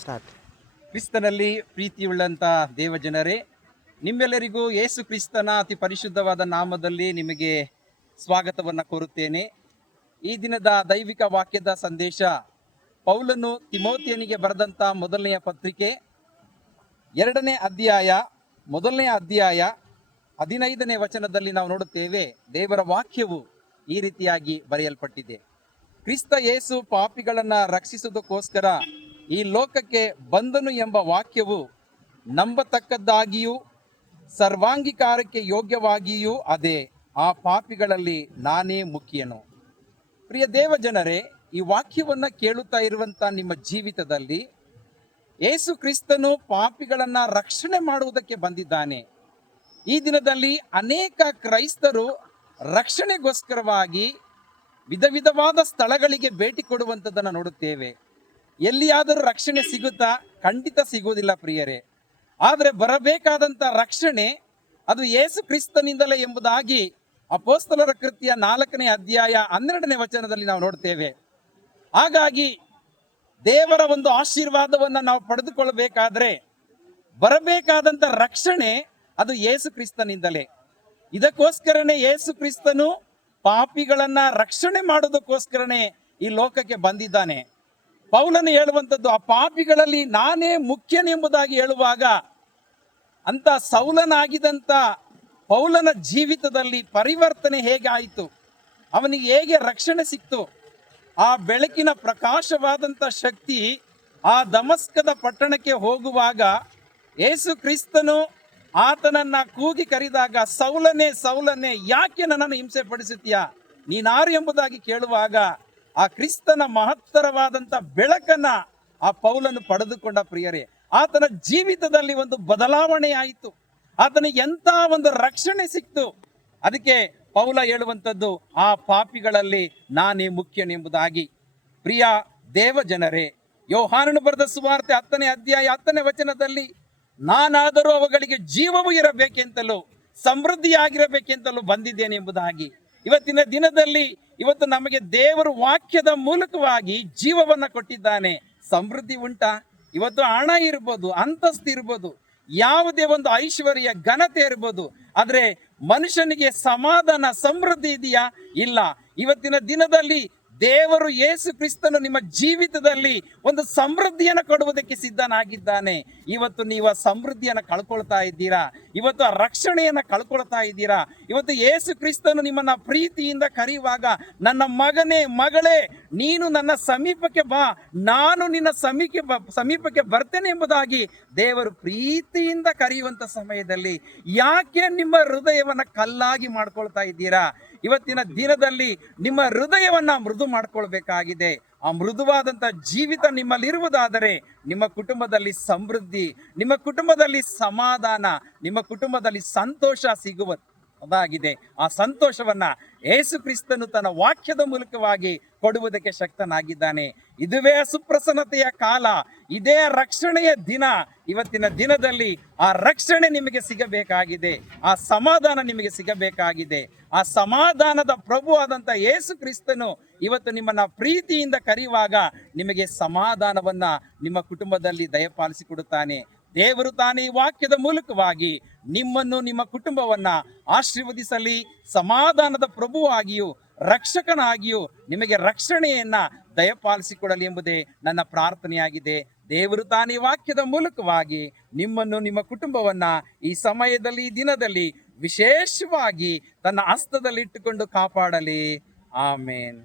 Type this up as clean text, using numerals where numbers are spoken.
Start. ಕ್ರಿಸ್ತನಲ್ಲಿ ಪ್ರೀತಿಯುಳ್ಳಂಥ ದೇವಜನರೇ, ನಿಮ್ಮೆಲ್ಲರಿಗೂ ಯೇಸು ಕ್ರಿಸ್ತನ ಅತಿ ಪರಿಶುದ್ಧವಾದ ನಾಮದಲ್ಲಿ ನಿಮಗೆ ಸ್ವಾಗತವನ್ನು ಕೋರುತ್ತೇನೆ. ಈ ದಿನದ ದೈವಿಕ ವಾಕ್ಯದ ಸಂದೇಶ ಪೌಲನು ತಿಮೋತಿಯನಿಗೆ ಬರೆದಂಥ ಮೊದಲನೆಯ ಪತ್ರಿಕೆ 2ನೇ ಅಧ್ಯಾಯ 1ನೇ ಅಧ್ಯಾಯ 15ನೇ ವಚನದಲ್ಲಿ ನಾವು ನೋಡುತ್ತೇವೆ. ದೇವರ ವಾಕ್ಯವು ಈ ರೀತಿಯಾಗಿ ಬರೆಯಲ್ಪಟ್ಟಿದೆ. ಕ್ರಿಸ್ತ ಯೇಸು ಪಾಪಿಗಳನ್ನು ರಕ್ಷಿಸುವುದಕ್ಕೋಸ್ಕರ ಈ ಲೋಕಕ್ಕೆ ಬಂದನು ಎಂಬ ವಾಕ್ಯವು ನಂಬತಕ್ಕದ್ದಾಗಿಯೂ ಸರ್ವಾಂಗೀಕಾರಕ್ಕೆ ಯೋಗ್ಯವಾಗಿಯೂ ಅದೇ. ಆ ಪಾಪಿಗಳಲ್ಲಿ ನಾನೇ ಮುಖ್ಯನು. ಪ್ರಿಯ ದೇವಜನರೇ, ಈ ವಾಕ್ಯವನ್ನು ಕೇಳುತ್ತಾ ಇರುವಂಥ ನಿಮ್ಮ ಜೀವಿತದಲ್ಲಿ ಯೇಸು ಕ್ರಿಸ್ತನು ಪಾಪಿಗಳನ್ನು ರಕ್ಷಣೆ ಮಾಡುವುದಕ್ಕೆ ಬಂದಿದ್ದಾನೆ. ಈ ದಿನದಲ್ಲಿ ಅನೇಕ ಕ್ರೈಸ್ತರು ರಕ್ಷಣೆಗೋಸ್ಕರವಾಗಿ ವಿಧ ವಿಧವಾದ ಸ್ಥಳಗಳಿಗೆ ಭೇಟಿ ಕೊಡುವಂಥದ್ದನ್ನು ನೋಡುತ್ತೇವೆ. ಎಲ್ಲಿಯಾದರೂ ರಕ್ಷಣೆ ಸಿಗುತ್ತಾ? ಖಂಡಿತ ಸಿಗುವುದಿಲ್ಲ ಪ್ರಿಯರೇ. ಆದರೆ ಬರಬೇಕಾದಂಥ ರಕ್ಷಣೆ ಅದು ಯೇಸು ಕ್ರಿಸ್ತನಿಂದಲೇ ಎಂಬುದಾಗಿ ಅಪೊಸ್ತಲರ ಕೃತ್ಯ 4ನೇ ಅಧ್ಯಾಯ 12ನೇ ವಚನದಲ್ಲಿ ನಾವು ನೋಡ್ತೇವೆ. ಹಾಗಾಗಿ ದೇವರ ಒಂದು ಆಶೀರ್ವಾದವನ್ನು ನಾವು ಪಡೆದುಕೊಳ್ಳಬೇಕಾದ್ರೆ ಬರಬೇಕಾದಂಥ ರಕ್ಷಣೆ ಅದು ಯೇಸು ಕ್ರಿಸ್ತನಿಂದಲೇ. ಇದಕ್ಕೋಸ್ಕರನೇ ಯೇಸು ಕ್ರಿಸ್ತನು ಪಾಪಿಗಳನ್ನ ರಕ್ಷಣೆ ಮಾಡೋದಕ್ಕೋಸ್ಕರನೇ ಈ ಲೋಕಕ್ಕೆ ಬಂದಿದ್ದಾನೆ. ಪೌಲನು ಹೇಳುವಂಥದ್ದು, ಆ ಪಾಪಿಗಳಲ್ಲಿ ನಾನೇ ಮುಖ್ಯನೆಂಬುದಾಗಿ ಹೇಳುವಾಗ ಅಂತ ಸೌಲನಾಗಿದ್ದಂಥ ಪೌಲನ ಜೀವಿತದಲ್ಲಿ ಪರಿವರ್ತನೆ ಹೇಗೆ ಆಯಿತು, ಅವನಿಗೆ ಹೇಗೆ ರಕ್ಷಣೆ ಸಿಕ್ತು, ಆ ಬೆಳಕಿನ ಪ್ರಕಾಶವಾದಂಥ ಶಕ್ತಿ ಆ ದಮಸ್ಕದ ಪಟ್ಟಣಕ್ಕೆ ಹೋಗುವಾಗ ಯೇಸು ಕ್ರಿಸ್ತನು ಆತನನ್ನ ಕೂಗಿ ಕರೆದಾಗ, ಸೌಲನೇ ಸೌಲನೇ, ಯಾಕೆ ನನ್ನನ್ನು ಹಿಂಸೆ ಪಡಿಸುತ್ತೀಯಾ, ನೀನಾರು ಎಂಬುದಾಗಿ ಕೇಳುವಾಗ ಆ ಕ್ರಿಸ್ತನ ಮಹತ್ತರವಾದಂಥ ಬೆಳಕನ್ನ ಆ ಪೌಲನು ಪಡೆದುಕೊಂಡ. ಪ್ರಿಯರೇ, ಆತನ ಜೀವಿತದಲ್ಲಿ ಒಂದು ಬದಲಾವಣೆ ಆಯಿತು, ಆತನಿಗೆ ಎಂಥ ಒಂದು ರಕ್ಷಣೆ ಸಿಕ್ತು. ಅದಕ್ಕೆ ಪೌಲ ಹೇಳುವಂಥದ್ದು, ಆ ಪಾಪಿಗಳಲ್ಲಿ ನಾನೇ ಮುಖ್ಯನೆಂಬುದಾಗಿ. ಪ್ರಿಯ ದೇವಜನರೇ, ಯೋಹಾನನು ಬರೆದ ಸುವಾರ್ತೆ 10ನೇ ಅಧ್ಯಾಯ 10ನೇ ವಚನದಲ್ಲಿ, ನಾನಾದರೂ ಅವುಗಳಿಗೆ ಜೀವವೂ ಇರಬೇಕೆಂತಲೂ ಸಮೃದ್ಧಿಯಾಗಿರಬೇಕೆಂತಲೂ ಬಂದಿದ್ದೇನೆ ಎಂಬುದಾಗಿ. ಇವತ್ತಿನ ದಿನದಲ್ಲಿ ಇವತ್ತು ನಮಗೆ ದೇವರು ವಾಕ್ಯದ ಮೂಲಕವಾಗಿ ಜೀವವನ್ನು ಕೊಟ್ಟಿದ್ದಾನೆ. ಸಮೃದ್ಧಿ ಉಂಟಾ? ಇವತ್ತು ಹಣ ಇರ್ಬೋದು, ಅಂತಸ್ತು ಇರ್ಬೋದು, ಯಾವುದೇ ಒಂದು ಐಶ್ವರ್ಯ ಘನತೆ ಇರ್ಬೋದು, ಆದರೆ ಮನುಷ್ಯನಿಗೆ ಸಮಾಧಾನ ಸಮೃದ್ಧಿ ಇದೆಯಾ? ಇಲ್ಲ. ಇವತ್ತಿನ ದಿನದಲ್ಲಿ ದೇವರು ಯೇಸು ಕ್ರಿಸ್ತನು ನಿಮ್ಮ ಜೀವಿತದಲ್ಲಿ ಒಂದು ಸಮೃದ್ಧಿಯನ್ನು ಕೊಡುವುದಕ್ಕೆ ಸಿದ್ಧನಾಗಿದ್ದಾನೆ. ಇವತ್ತು ನೀವು ಆ ಸಮೃದ್ಧಿಯನ್ನು ಕಳ್ಕೊಳ್ತಾ ಇದ್ದೀರಾ, ಇವತ್ತು ಆ ರಕ್ಷಣೆಯನ್ನು ಕಳ್ಕೊಳ್ತಾ ಇದ್ದೀರಾ. ಇವತ್ತು ಯೇಸು ಕ್ರಿಸ್ತನು ನಿಮ್ಮನ್ನ ಪ್ರೀತಿಯಿಂದ ಕರೆಯುವಾಗ, ನನ್ನ ಮಗನೇ ಮಗಳೇ, ನೀನು ನನ್ನ ಸಮೀಪಕ್ಕೆ ಬಾ, ನಾನು ನಿನ್ನ ಸಮೀಪಕ್ಕೆ ಬರ್ತೇನೆ ಎಂಬುದಾಗಿ ದೇವರು ಪ್ರೀತಿಯಿಂದ ಕರೆಯುವಂಥ ಸಮಯದಲ್ಲಿ ಯಾಕೆ ನಿಮ್ಮ ಹೃದಯವನ್ನು ಕಲ್ಲಾಗಿ ಮಾಡ್ಕೊಳ್ತಾ ಇದ್ದೀರಾ? ಇವತ್ತಿನ ದಿನದಲ್ಲಿ ನಿಮ್ಮ ಹೃದಯವನ್ನ ಮೃದು ಮಾಡ್ಕೊಳ್ಬೇಕಾಗಿದೆ. ಆ ಮೃದುವಾದಂಥ ಜೀವಿತ ನಿಮ್ಮಲ್ಲಿರುವುದಾದರೆ ನಿಮ್ಮ ಕುಟುಂಬದಲ್ಲಿ ಸಮೃದ್ಧಿ, ನಿಮ್ಮ ಕುಟುಂಬದಲ್ಲಿ ಸಮಾಧಾನ, ನಿಮ್ಮ ಕುಟುಂಬದಲ್ಲಿ ಸಂತೋಷ ಸಿಗುವುದಾಗಿದೆ. ಆ ಸಂತೋಷವನ್ನ ಯೇಸು ಕ್ರಿಸ್ತನು ತನ್ನ ವಾಕ್ಯದ ಮೂಲಕವಾಗಿ ಕೊಡುವುದಕ್ಕೆ ಶಕ್ತನಾಗಿದ್ದಾನೆ. ಇದುವೇ ಸುಪ್ರಸನ್ನತೆಯ ಕಾಲ, ಇದೇ ರಕ್ಷಣೆಯ ದಿನ. ಇವತ್ತಿನ ದಿನದಲ್ಲಿ ಆ ರಕ್ಷಣೆ ನಿಮಗೆ ಸಿಗಬೇಕಾಗಿದೆ, ಆ ಸಮಾಧಾನ ನಿಮಗೆ ಸಿಗಬೇಕಾಗಿದೆ. ಆ ಸಮಾಧಾನದ ಪ್ರಭು ಆದಂಥ ಯೇಸು ಕ್ರಿಸ್ತನು ಇವತ್ತು ನಿಮ್ಮನ್ನ ಪ್ರೀತಿಯಿಂದ ಕರೆಯುವಾಗ ನಿಮಗೆ ಸಮಾಧಾನವನ್ನ ನಿಮ್ಮ ಕುಟುಂಬದಲ್ಲಿ ದಯಪಾಲಿಸಿಕೊಡುತ್ತಾನೆ. ದೇವರು ತಾನೇ ಈ ವಾಕ್ಯದ ಮೂಲಕವಾಗಿ ನಿಮ್ಮನ್ನು ನಿಮ್ಮ ಕುಟುಂಬವನ್ನ ಆಶೀರ್ವದಿಸಲಿ. ಸಮಾಧಾನದ ಪ್ರಭುವಾಗಿಯೂ ರಕ್ಷಕನಾಗಿಯೂ ನಿಮಗೆ ರಕ್ಷಣೆಯನ್ನ ದಯಪಾಲಿಸಿಕೊಡಲಿ ಎಂಬುದೇ ನನ್ನ ಪ್ರಾರ್ಥನೆಯಾಗಿದೆ. ದೇವರು ತಾನೇ ವಾಕ್ಯದ ಮೂಲಕವಾಗಿ ನಿಮ್ಮನ್ನು ನಿಮ್ಮ ಕುಟುಂಬವನ್ನ ಈ ಸಮಯದಲ್ಲಿ, ಈ ದಿನದಲ್ಲಿ ವಿಶೇಷವಾಗಿ ತನ್ನ ಹಸ್ತದಲ್ಲಿ ಇಟ್ಟುಕೊಂಡು ಕಾಪಾಡಲಿ. ಆಮೇನ್.